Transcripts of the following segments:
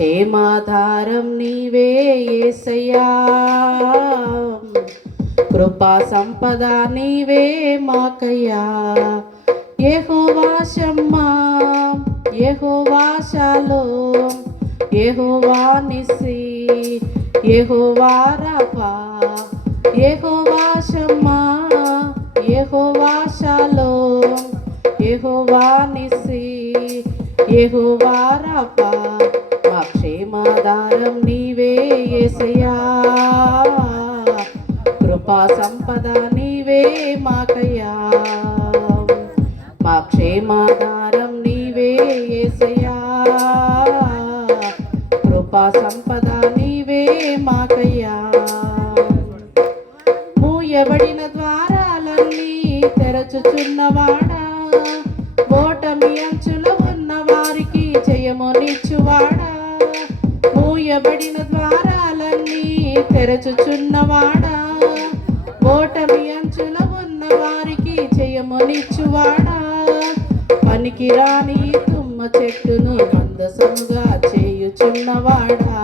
క్షేమాధారం నీవే యేసయ్యా, కృపా సంపద నీవే మాకయ్యా. యెహోవా షమ్మా, యెహోవా షాలోమ్, యెహోవా నిస్సి, యెహోవా రఫా, యెహోవా షమ్మా, యెహోవా షాలోమ్, యెహోవా నిస్సి, యెహోవా రఫా. మా క్షేమాధారం నీవే యేసయ్యా, కృపా సంపద నీవే మాకయ్యా. మా క్షేమాధారం నీవే యేసయ్యా, కృపా సంపద నీవే మాకయ్యా. మూయబడిన ద్వారాలన్నీ తెరచుచున్నవాడా, ఓటమి అంచులో ఉన్న వారికి జయమునిచ్చువాడా. మూయబడిన ద్వారాలన్నీ తెరచుచున్నవాడా, ఓటమి అంచులో ఉన్న వారికి జయమునిచ్చువాడా. పనికిరాని తుమ్మ చెట్టును మందసముగా చేయుచున్నవాడా,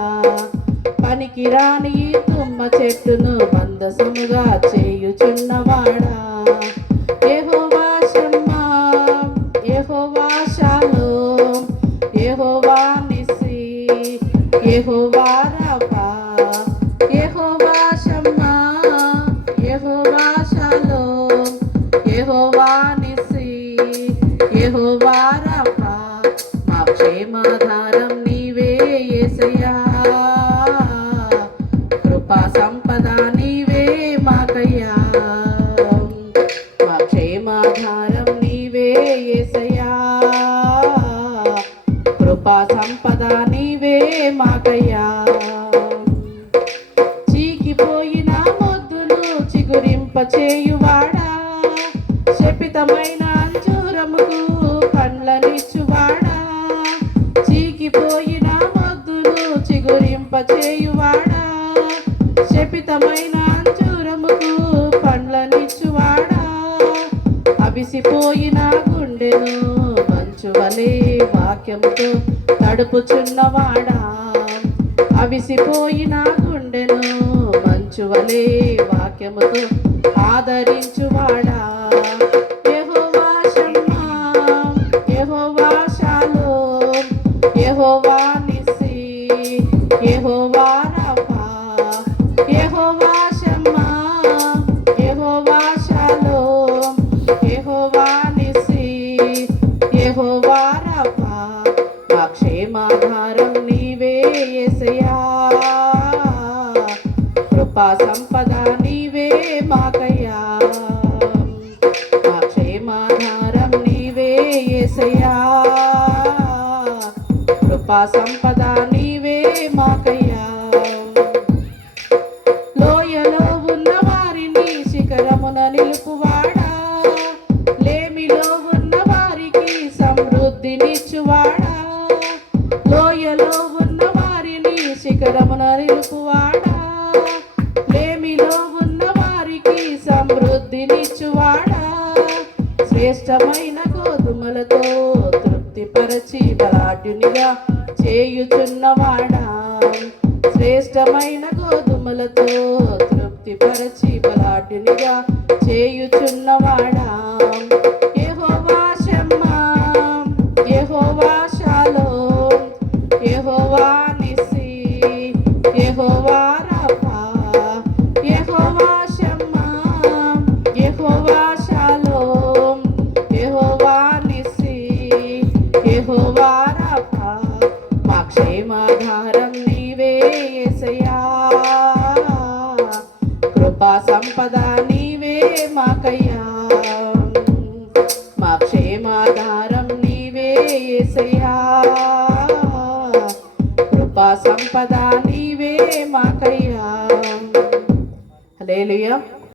పనికిరాని తుమ్మ చెట్టును మందసముగా చేయుచున్నవాడా. యెహోవా షమ్మా, యెహోవా షాలోమ్, యెహోవా నిస్సి, యెహోవా రఫా, యెహోవా షమ్మా, యెహోవా షాలోమ్, యెహోవా నిస్సి, యెహోవా రఫా. మా క్షేమాధారం నీవే యేసయ్యా, కృపా సంపద నీవే మాకయ్యా. మా క్షేమాధారం నీవే యేసయ్యా, కృపా సంపద నీవే మాకయ్యా. చీకిపోయిన మొద్దును చిగురింపచేయువాడా, శపితమైన అంజూరముకు పండ్లనిచ్చువాడా. చీకిపోయిన మొద్దును చిగురింపచేయువాడా, శపితమైన అంజూరముకు పండ్లనిచ్చువాడా. అవిసిపోయిన గుండెను మంచువలే వాక్యముతో తడుపుచున్నవాడా, అవిసిపోయిన గుండెను మంచువలే వాక్యముతో ఆదరించువాడా. యెహోవా షమ్మా, యెహోవా షాలోమ్, యెహోవా నిస్సి, యెహోవా రఫా, యెహోవా షమ్మా, యెహోవా షాలోమ్, యెహోవా నిస్సి, యెహోవా రఫా. మా క్షేమాధారం నీవే యేసయ్యా, కృపా సంపద నీవే మాకయ్యా. మా క్షేమాధారం నీవే యేసయ్యా, కృపా సంపద నీవే మాకయ్యా. లోయలో ఉన్న వారిని శిఖరమున నిలుపువాడా, లేమిలో ఉన్న వారికి సమృద్ధినిచ్చువాడా. లోయలో ఉన్న వారిని శిఖరమున నిలుపువాడా, లేమిలో ఉన్న వారికి సమృద్ధినిచ్చువాడా. శ్రేష్టమైన గోధుమలతో తృప్తిపరచి బలాఢ్యునిగా చేయుచున్నవాడా, శ్రేష్టమైన గోధుమలతో తృప్తిపరచి బలాఢ్యునిగా చేయుచున్నవాడా. యెహోవా షమ్మా, యెహోవా షాలోమ్, యెహోవా నిస్సి, యెహోవా రఫా, యెహోవా షమ్మా, యెహోవా షాలోమ్, యెహోవా నిస్సి, యెహోవా రఫా. మా క్షేమాధారం నీవే యేసయ్యా, కృపా సంపద నీవే మాకయ్యా. మా క్షేమాధారం నీవే యేసయ్యా, కృపా సంపద నీవే మాకయ్యా. హల్లెలూయా.